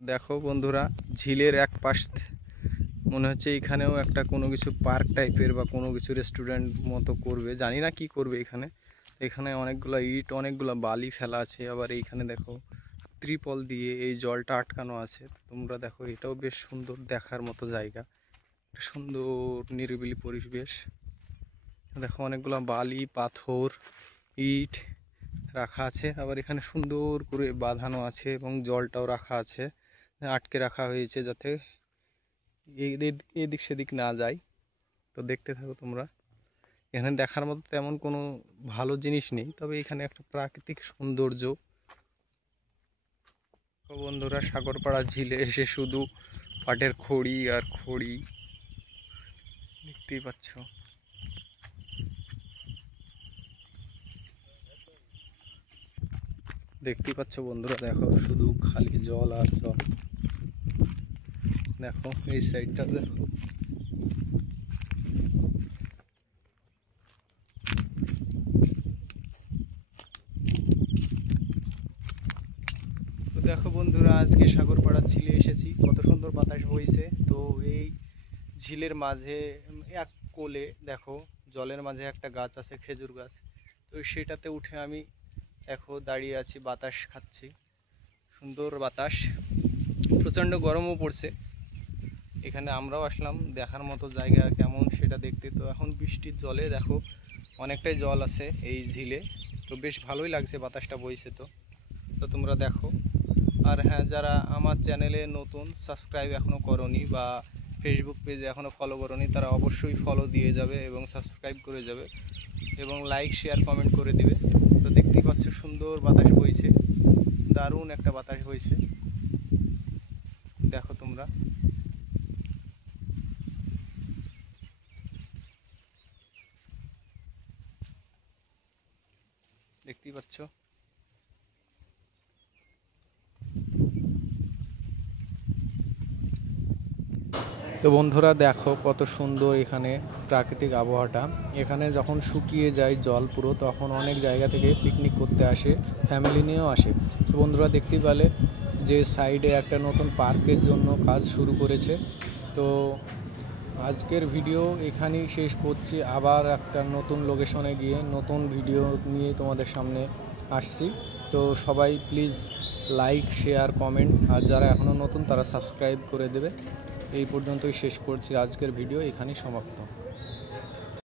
দেখো বন্ধুরা, ঝিলের এক পাশ মনে হচ্ছে এখানেও একটা কোনো কিছু পার্ক টাইপের বা কোনো কিছু রেস্টুরেন্ট মতো করবে, জানি না কি করবে। এখানে অনেকগুলো ইট, অনেকগুলো বালি ফেলা আছে। আবার এইখানে দেখো ত্রিপল দিয়ে এই জলটা আটকানো আছে। তোমরা দেখো, এটাও বেশ সুন্দর দেখার মতো জায়গা, সুন্দর নিরিবিলি পরিবেশ। দেখো অনেকগুলো বালি, পাথর, ইট রাখা আছে। আবার এখানে সুন্দর করে বাঁধানো আছে এবং জলটাও রাখা আছে, আটকে রাখা হয়েছে যাতে এদিক সেদিক না যায়। তো দেখতে থাকো তোমরা। এখানে দেখার মতো তেমন কোনো ভালো জিনিস নেই, তবে এখানে একটা প্রাকৃতিক সৌন্দর্য। বন্ধুরা, সাগরপাড়া ঝিলে এসে শুধু পাটের খড়ি আর খড়ি দেখতেই পাচ্ছ। বন্ধুরা, দেখো শুধু খালি জল আর জল। দেখো এই সাইডটা দেখো, তো দেখো বন্ধুরা, আজকে সাগরপাড়া ঝিলে এসেছি। কত সুন্দর বাতাস বইছে। তো এই ঝিলের মাঝে এক কোলে দেখো জলের মাঝে একটা গাছ আছে, খেজুর গাছ। তো সেটাতে উঠে আমি দেখো দাঁড়িয়ে আছি, বাতাস খাচ্ছি, সুন্দর বাতাস। প্রচণ্ড গরমও পড়ছে। এখানে আমরাও আসলাম দেখার মতো জায়গা কেমন সেটা দেখতে। তো এখন বৃষ্টির জলে দেখো অনেকটাই জল আছে এই ঝিলে। তো বেশ ভালোই লাগছে, বাতাসটা বইছে। তো তোমরা দেখো। আর হ্যাঁ, যারা আমার চ্যানেলে নতুন, সাবস্ক্রাইব এখনও করনি বা ফেসবুক পেজে এখনও ফলো করনি, তারা অবশ্যই ফলো দিয়ে যাবে এবং সাবস্ক্রাইব করে যাবে এবং লাইক, শেয়ার, কমেন্ট করে দিবে। তো দেখতেই পাচ্ছ সুন্দর বাতাস বইছে, দারুণ একটা বাতাস বইছে। দেখো তোমরা, দেখতেই পাচ্ছ। তো বন্ধুরা দেখো কত সুন্দর এখানে প্রাকৃতিক আবহাওয়াটা। এখানে যখন শুকিয়ে যায় জল পুরো, তখন অনেক জায়গা থেকে পিকনিক করতে আসে, ফ্যামিলি নিয়েও আসে। তো বন্ধুরা দেখতেই পেলে যে সাইডে একটা নতুন পার্কের জন্য কাজ শুরু করেছে। তো আজকের ভিডিও এখানেই শেষ করছি। আবার একটা নতুন লোকেশনে গিয়ে নতুন ভিডিও নিয়ে তোমাদের সামনে আসছি। তো সবাই প্লিজ লাইক, শেয়ার, কমেন্ট, আর যারা এখনও নতুন তারা সাবস্ক্রাইব করে দেবে। এই পর্যন্তই শেষ করছি, আজকের ভিডিও এখানেই সমাপ্ত।